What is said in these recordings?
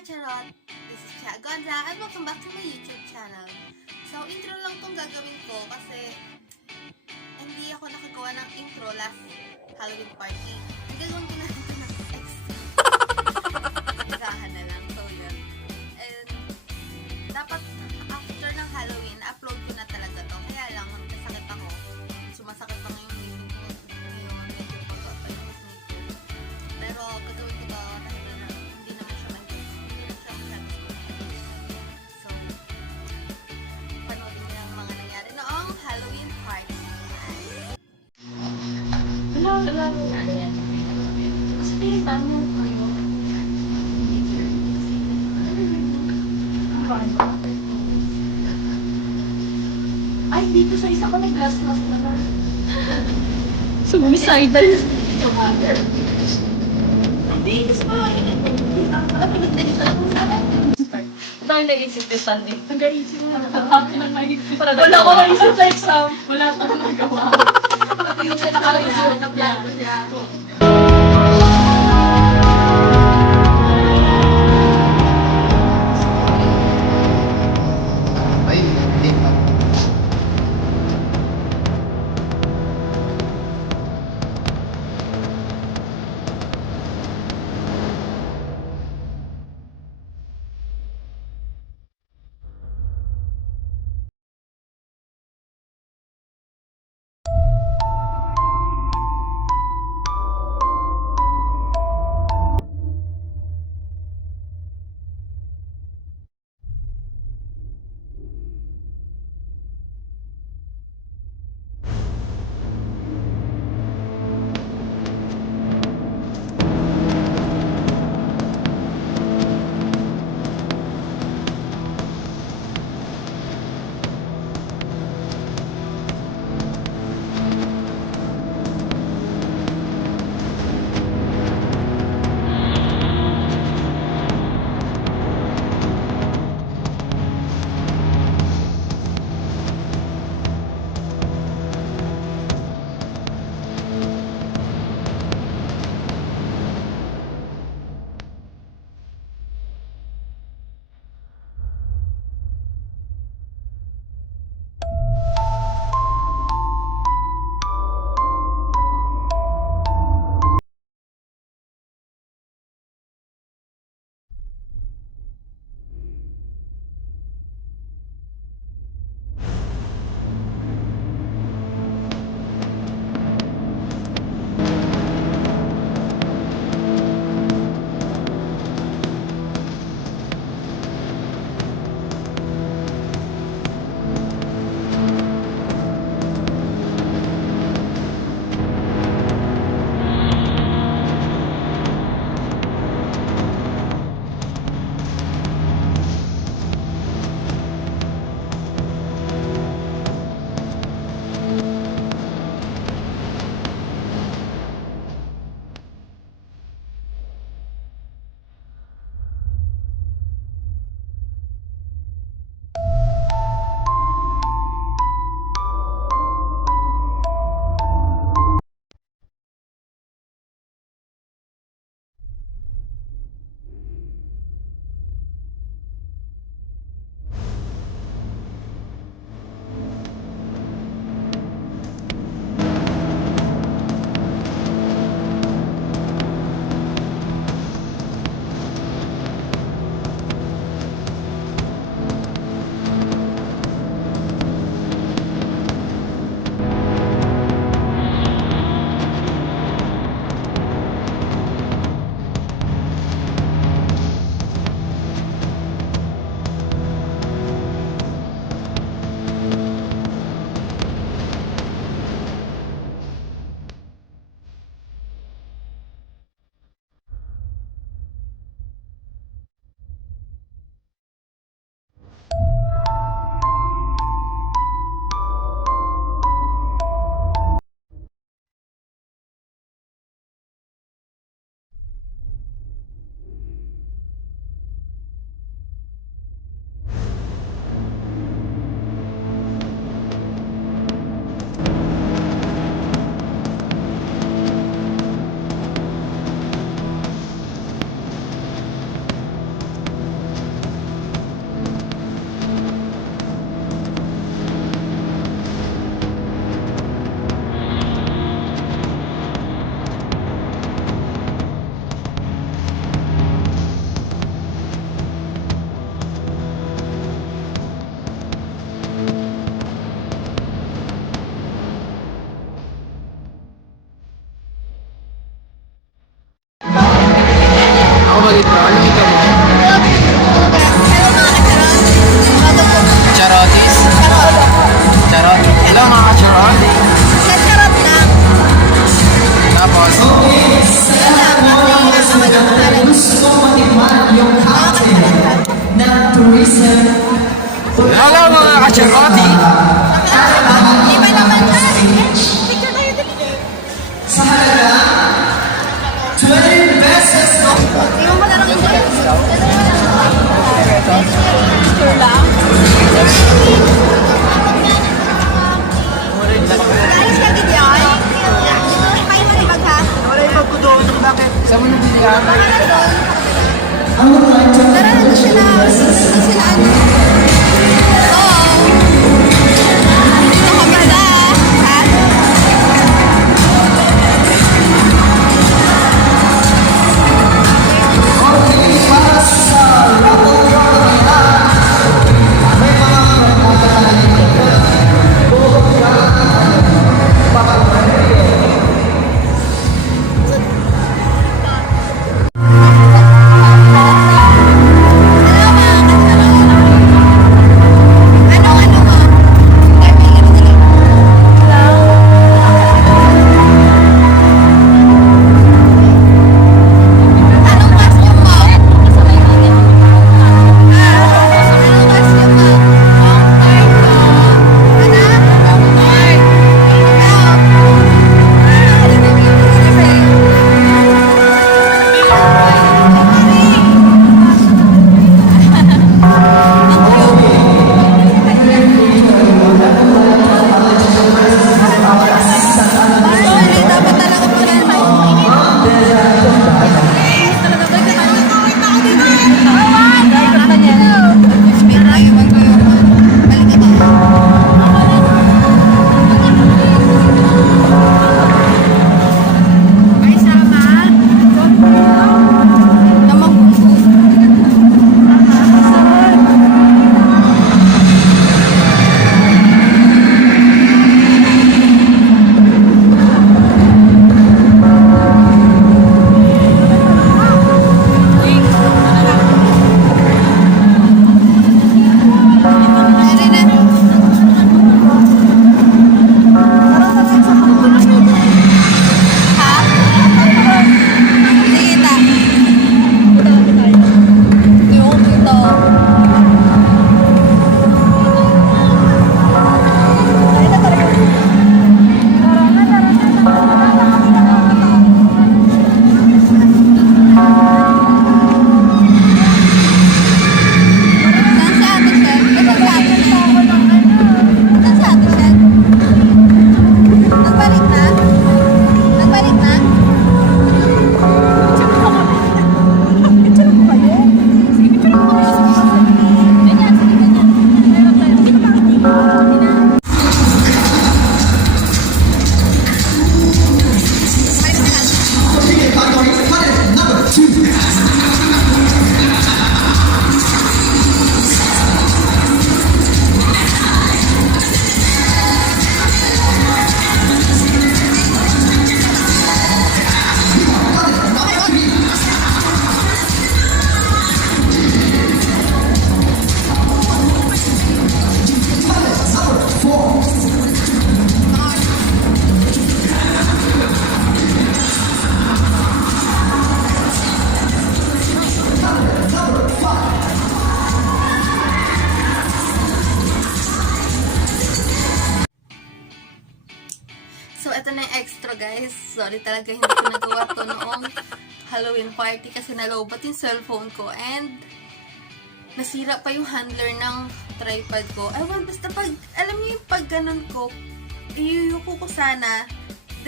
Charot! This is Chia Gonza and welcome back to my YouTube channel. So, intro lang tong gagawin ko kasi hindi ako nakagawa ng intro last Halloween party. Ang gagawin ko na ito ng extra. Isahan na lang. So, yun. And, dapat after ng Halloween, upload ko na talaga to. Kaya lang, magkasakit ako. Sumasakit pa ngayong meeting ko. Ngayon, medyo pag-apayos nito. Pero, gagawin ko to dahil na hindi naman siya masyadong So, panoodin niyo ang mga nangyari noong Halloween party. Wala. Kasi pilitan mo kayo. Ay, dito sa isa ko may glass mask naman. Sumicidal. Sa water. Hindi, kasi tayo naisip ni Sunday. Nag-aisip mo na. Wala ko naisip sa exam. Wala ko nagawa. Yung sa nakalagaan na plano siya. Roger Odi. Di ba naman na? Picture tayo dito. Sa halaga 20 pesos. Tingnan mo na lang yung Picture lang. Guys, kagid yan. Dito kayo malibag ha. Wala yung pagkudoon. Bakit? Sa mo nang bilihan? Tara na doon sila. Doon sila ano. Oo. Dito ka pala. Ha? Ano mo? Anong costume mo? Anong costume mo? Dapat talaga po yan. Nagbalik na? Nagbalik na? So, ito na yung extra, guys. Sorry talaga, hindi ko nagawa to noong Halloween party kasi nalobat yung cellphone ko and nasira pa yung handler ng tripod ko. Ewan, basta pag, alam niyo yung pag ganun ko, iyuyuko ko sana,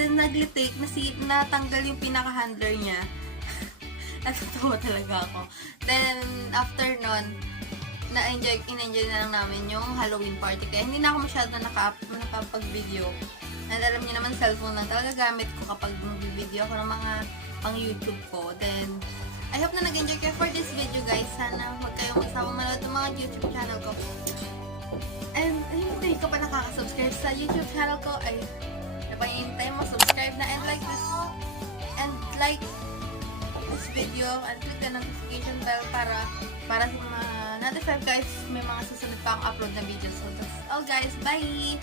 then naglitake, natanggal yung pinaka-handler niya. Natutuwa talaga ako. Then, after nun, in-enjoy na lang namin yung Halloween party. Kaya hindi na ako masyado nakapag-video. And alam niyo naman, cellphone lang talaga gamit ko kapag mag-video ako ng mga pang-YouTube ko. Then, I hope na nag-enjoy kayo for this video, guys. Sana huwag kayong magsawang manood ng mga YouTube channel ko. And, ayun, kung hindi ka pa nakaka-subscribe sa YouTube channel ko, ay napahihintay mo, subscribe na and like this video and click the notification bell para ma-notify guys may mga susunod pa akong upload na videos. So, that's all guys. Bye!